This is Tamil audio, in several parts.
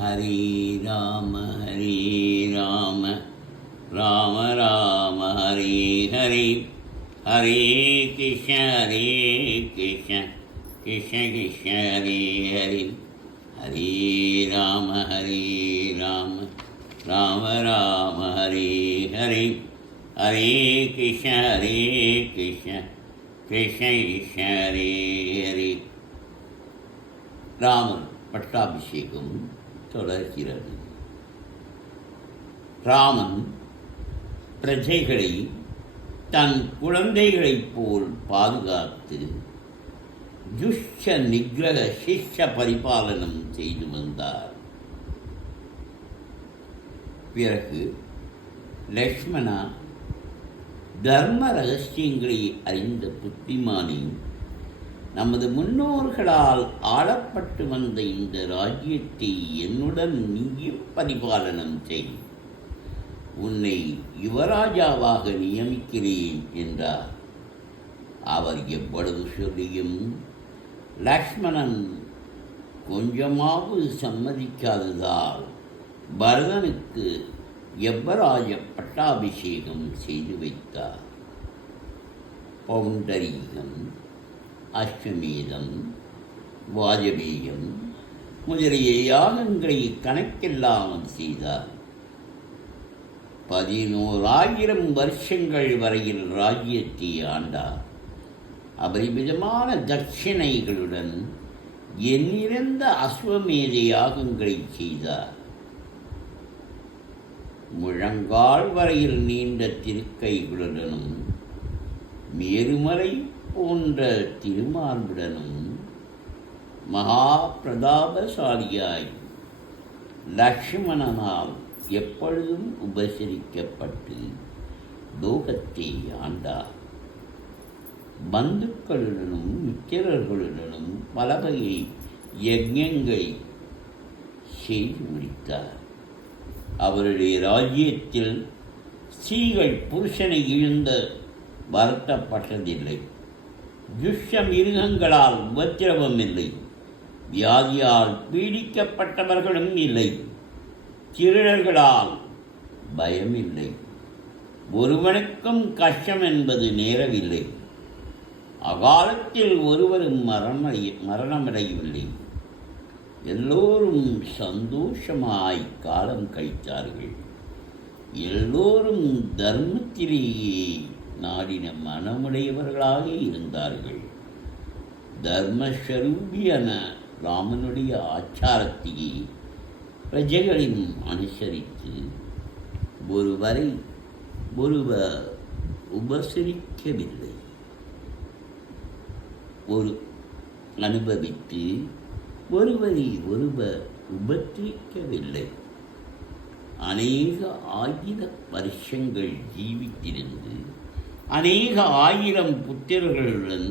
ஹரே ராம ஹரே ராம ராம ராம ஹரே ஹரே ஹரே கிருஷ்ண கிருஷ்ண கிருஷ்ண கிருஷ்ண ஹரே ஹரே ஹரே ராம ராம ராம ஹரே ஹரே ஹரே கிருஷ்ண கிருஷ்ண கிருஷ்ண கிருஷ்ண ஹரே ஹரே. ராமர் பட்டாபிஷேகம் தொடர்கிறது. ராமன் பிரஜைகளை தன் குழந்தைகளைப் போல் பாதுகாத்து துஷ்ட நிகிரக சிஷ்ய பரிபாலனம் செய்து வந்தார். பிறகு லக்ஷ்மணா தர்ம ரகசியங்களை அறிந்த புத்திமானி, நமது முன்னோர்களால் ஆளப்பட்டு வந்த இந்த ராஜ்யத்தை என்னுடன் நீயும் பரிபாலனம் செய், உன்னை யுவராஜாவாக நியமிக்கிறேன் என்றார். அவர் எவ்வளவு சொல்லியும் லக்ஷ்மணன் கொஞ்சமாவது சம்மதிக்காததால் பரதனுக்கு யவ்வராஜ பட்டாபிஷேகம் செய்து வைத்தார். பௌண்டரீகம், அஸ்வமேதம், வாஜபேயம் முதலிய யாகங்களை கணக்கில்லாமல் செய்தார். 11,000 வருஷங்கள் வரையில் ராஜ்யத்தை ஆண்டார். அபரிமிதமான தட்சிணைகளுடன் எண்ணிறந்த அஸ்வமேத யாகங்களை செய்தார். முழங்கால் வரையில் நீண்ட திருக்கைகளுடனும் மேருமலை போன்ற திருமார்புடனும் மகா பிரதாபசாலியாய் லக்ஷ்மணனால் எப்பொழுதும் உபசரிக்கப்பட்டு லோகத்தை ஆண்டார். பந்துக்களுடனும் மித்திரர்களுடனும் பல வகை யஜ்ஞங்களை செய்து முடித்தார். அவருடைய ராஜ்யத்தில் ஸ்திரீகள் புருஷனை இழந்த வருத்தப்பட்டதில்லை. துஷ்ட மிருகங்களால் உபத்திரவம் இல்லை. வியாதியால் பீடிக்கப்பட்டவர்களும் இல்லை. திருடர்களால் பயமில்லை. ஒருவனுக்கும் கஷ்டம் என்பது நேரவில்லை. அகாலத்தில் ஒருவரும் மரணமடையவில்லை. எல்லோரும் சந்தோஷமாய் காலம் கழித்தார்கள். எல்லோரும் தர்மத்திலேயே நாடின மனமுடையவர்களாக இருந்தார்கள். தர்மஸ்வரூபியான ராமனுடைய ஆச்சாரத்தையே பிரஜைகளின் அனுசரித்து ஒருவர் உபசரிக்கவில்லை. அனுபவித்து ஒருவரை ஒருவர் உபத்திரிக்கவில்லை. அநேக 1000 வருஷங்கள் ஜீவித்திருந்து அநேக 1000 புத்திரர்களுடன்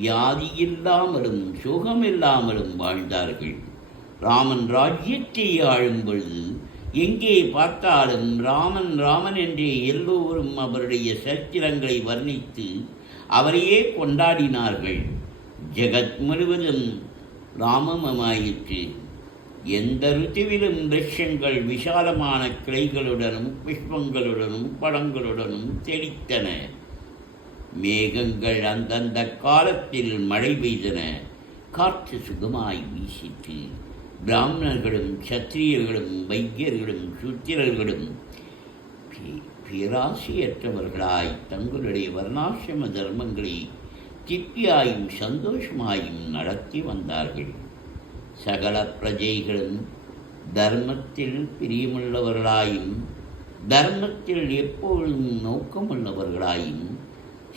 வியாதியில்லாமலும் சுகமில்லாமலும் வாழ்ந்தார்கள். ராமன் ராஜ்யத்தை ஆளும் பொழுது எங்கே பார்த்தாலும் ராமன் ராமன் என்றே எல்லோரும் அவருடைய சரித்திரங்களை வர்ணித்து அவரையே கொண்டாடினார்கள். ஜெகத் முழுவதும் ராமமமாயிற்று. எந்த ருத்துவிலும் விருட்சங்கள் விசாலமான கிளைகளுடனும் புஷ்பங்களுடனும் பழங்களுடனும் செழித்தன. மேகங்கள் அந்தந்த காலத்தில் மழை பெய்தன. காற்று சுகமாய் வீசிற்று. பிராமணர்களும் சத்திரியர்களும் வைத்தியர்களும் சூத்திரர்களும் பேராசையற்றவர்களாய் தங்களுடைய வர்ணாசிரம தர்மங்களை திருப்தியாயும் சந்தோஷமாயும் நடத்தி வந்தார்கள். சகல பிரஜைகளும் தர்மத்தில் பிரியமுள்ளவர்களாயும் தர்மத்தில் எப்பொழுதும் நோக்கமுள்ளவர்களாயும்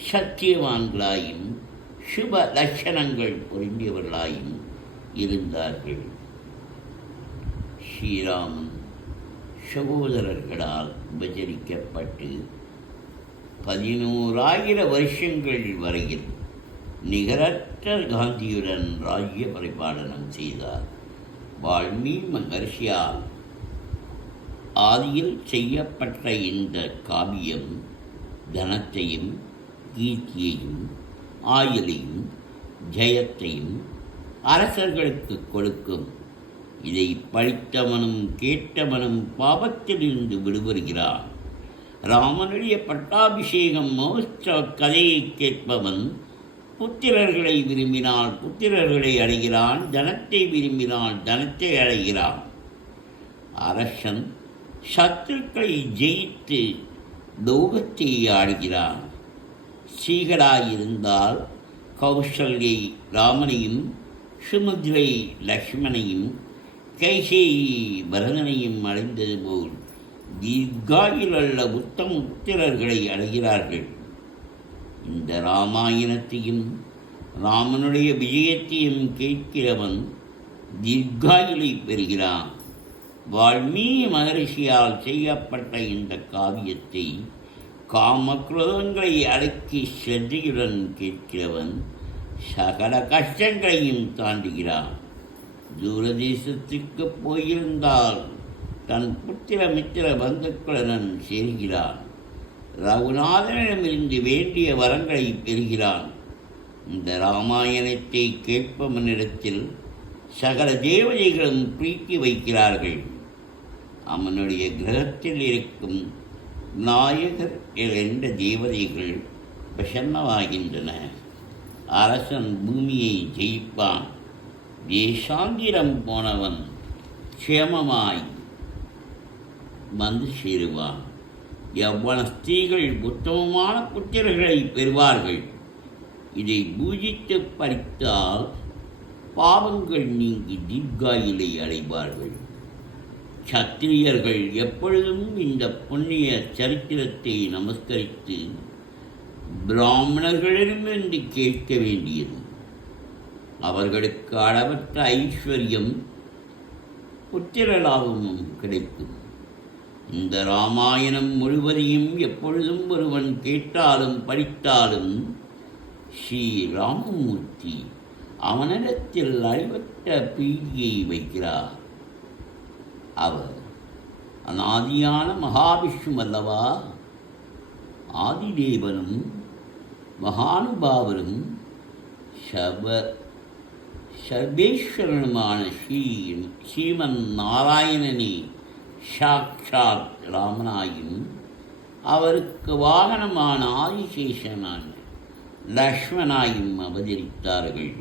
சத்தியவான்களாயும் சுப லட்சணங்கள் பொருந்தியவர்களாயும் இருந்தார்கள். ஸ்ரீராமன் சகோதரர்களால் உபச்சரிக்கப்பட்டு 11,000 வருஷங்கள் வரையில் நிகரற்ற காந்தியுடன் ராஜ்ய பரிபாலனம் செய்தார். வால்மீகி மகர்ஷியால் ஆதியில் செய்யப்பட்ட இந்த காவியம் தனத்தையும் கீர்த்தியையும் ஆயுளையும் ஜெயத்தையும் அரசர்களுக்கு கொடுக்கும். இதை படித்தவனும் கேட்டவனும் பாவத்திலிருந்து விடுபடுகிறான். ராமனுடைய பட்டாபிஷேகம் மகோத்சவ கதையை கேட்பவன் புத்திரர்களை விரும்பினால் புத்திரர்களை அடைகிறான், தனத்தை விரும்பினால் தனத்தை அடைகிறான். அரசன் சத்துருக்களை ஜெயித்து லோகத்தை ஆடுகிறான். ஸ்ரீகளாயிருந்தால் கௌசல்யை ராமனையும், சுமுத்ரை லக்ஷ்மணையும், கைசேயி பரதனையும் அடைந்தது போல் தீர்காயுள்ள உத்தம புத்திரர்களை அடைகிறார்கள். இந்த ராமாயணத்தையும் ராமனுடைய விஜயத்தையும் கேட்கிறவன் தீர்காயுளை பெறுகிறான். வால்மீகி மகரிஷியால் செய்யப்பட்ட இந்த காவியத்தை காமக்ரோதங்களை அடக்கி ஸ்ரத்தையுடன் கேட்கிறவன் சகல கஷ்டங்களையும் தாண்டுகிறான். தூரதேசத்திற்கு போயிருந்தால் தன் புத்திர மித்திர பந்துக்களுடன் சேர்கிறான். ரகுநாதனிடமிருந்து வேண்டிய வரங்களை பெறுகிறான். இந்த ராமாயணத்தை கேட்பவனிடத்தில் சகல தேவதைகளும் பிரீத்தி வைக்கிறார்கள். அவனுடைய கிரகத்தில் இருக்கும் நாயகர் என்ற தேவதைகள் பிரசன்னமாகின்றன. அரசன் பூமியை ஜெயிப்பான். தேசாந்திரம் போனவன் க்ஷேமமாய் வந்து சேருவான். யவ்வன ஸ்திரீகள் உத்தமமான புத்திரர்களை பெறுவார்கள். இதை பூஜித்து படித்தால் பாவங்கள் நீங்கி தீர்காயுளை அடைவார்கள். சத்திரியர்கள் எப்பொழுதும் இந்த புண்ணிய சரித்திரத்தை நமஸ்கரித்து பிராமணர்களிடமிருந்து கேட்க வேண்டியது. அவர்களுக்கு அளவற்ற ஐஸ்வர்யம் புத்திரலாபமும் கிடைக்கும். இந்த ராமாயணம் முழுவதையும் எப்பொழுதும் ஒருவன் கேட்டாலும் படித்தாலும் ஸ்ரீராமமூர்த்தி அவனிடத்தில் அறிவற்ற பிரீதியை வைக்கிறார். அவர் அநாதியான மகாவிஷ்ணு அல்லவா? ஆதிதேவனும் மகானுபாவரும் சர்வேஸ்வரனுமான ஸ்ரீமன் நாராயணனே சாக்ஷாத் ராமனாயும் அவருக்கு வாகனமான ஆதிசேஷனான லக்ஷ்மணாயும் அவதரித்தார்கள்.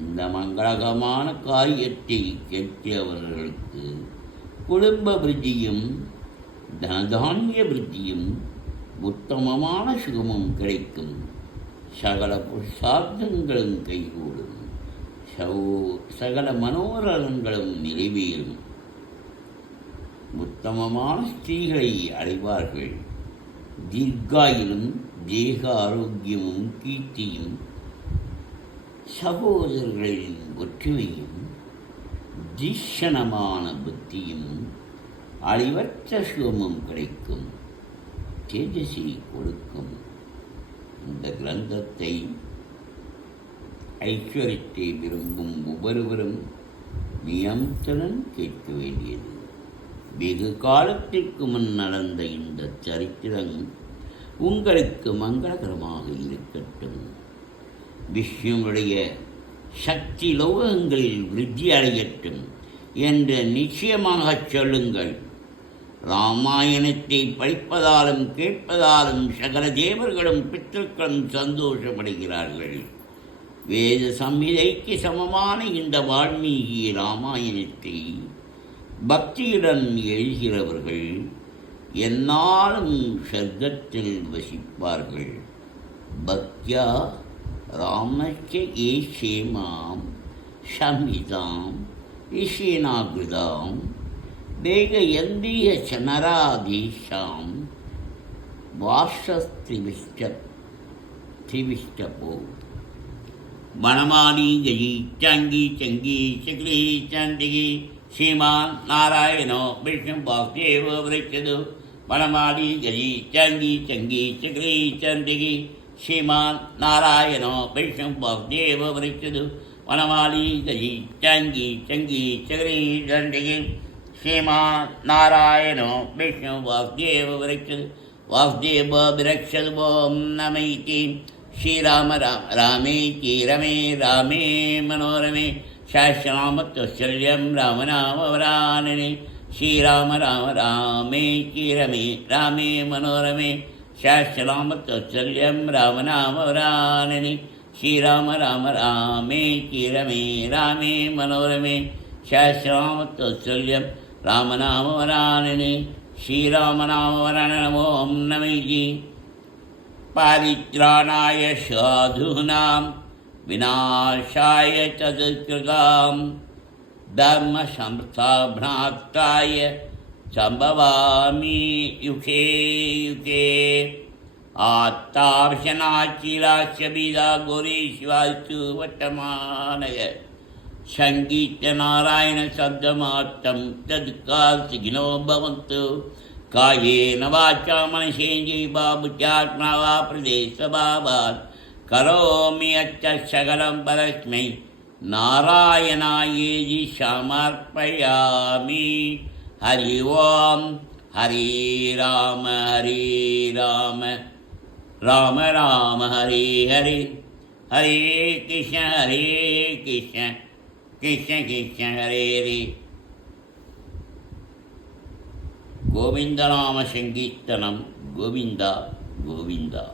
இந்த மங்களகரமான காரியத்தை கேட்கிறவர்களுக்கு குடும்ப விருத்தியும் தனதானிய விருத்தியும் உத்தமமான சுகமும் கிடைக்கும். சகல புருஷார்த்தங்களும் கைகூடும். சகல மனோரதங்களும் நிறைவேறும். உத்தமமான ஸ்திரீகளை அடைவார்கள். தீர்காயிலும் தேக ஆரோக்கியமும் கீர்த்தியும் சகோதரர்களின் ஒற்றுமையும் தீஷணமான புத்தியும் அழிவற்ற சுகமும் கிடைக்கும். தேஜஸை கொடுக்கும். இந்த கிரந்தத்தை ஐஸ்வர்யத்தை விரும்பும் ஒவ்வொருவரும் நியமத்துடன் கேட்க வேண்டியது. வெகு காலத்திற்கு முன் நடந்த இந்த சரித்திரம் உங்களுக்கு மங்களகரமாக இருக்கட்டும். விஷ்ணுவுடைய சக்தி லோகங்களில் விருத்தி அடையட்டும் என்று நிச்சயமாக சொல்லுங்கள். ராமாயணத்தை படிப்பதாலும் கேட்பதாலும் சகல தேவர்களும் பித்திருக்களும் சந்தோஷப்படுகிறார்கள். வேத சம்ஹிதைக்கு சமமான இந்த வால்மீகி ராமாயணத்தை பக்தியுடன் எழுகிறவர்கள் எந்நாளும் சொர்க்கத்தில் வசிப்பார்கள். பக்தியா ராமஸ்ய ஏஷேமாம் சம்ஹிதாம் ஈஷேனாகிருதாம் வேகயந்திய சனராதீஷாம் வாஷஸ்திவிஷ்டபோ வனமாலி கஜி சங்கி சங்கி சக்ரி சண்டிகி ஸ்ரீமான் நாராயணோ விஷ்ணு வாசுதேவோ விரச்சது. வனமாலி கஜி சங்கி சங்கி சக்ரி சண்டிகி ஸ்ரீமான் நாராயணோ விஷ்ணு வாசுதேவோ விரச்சது. வனமாலி கஜி சங்கி சங்கி சக்ரி சண்டிகி ஸ்ரீமான் நாராயணோ விஷ்ணு வாசுதேவ விரச்சது. வாசுதேவ விரக்ஷது ஓம் நமைதி. ஸ்ரீராம ராம ராமேதி ரமே ராமே மனோரமே सहस्रनामतुल्यं रामनामवरानने श्रीराम राम रामेति रमे रामे मनोरमे सहस्रनामतुल्यं रामनामवरानने श्रीराम राम रामेति रमे रामे मनोरमे सहस्रनामतुल्यं रामनामवरानने श्रीराम नामवरण ओम नमः जी। पारित्राणाय साधूनां विनाशाय च दुष्कृतां धर्मसंस्थापनार्थाय संभवामि युगे युगे। आत्तावशनाचिरास्य विदा गौरीश्वास्तु वर्तमानय संगीतनारायण शब्दमात्रं तत्कालसिगिनो भवन्तु। कायेन वाचा मनसेन्द्रियैर्वा बुद्ध्यात्मना वा प्रदेशभावात् करोमि यच्च सकलं परस्मै नारायणायेति समर्पयामि। हरि ओम हरे राम राम राम हरे हरे हरे कृष्ण कृष्ण कृष्ण हरे हरे। गोविंद नाम संकीर्तनम गोविंदा गोविंदा।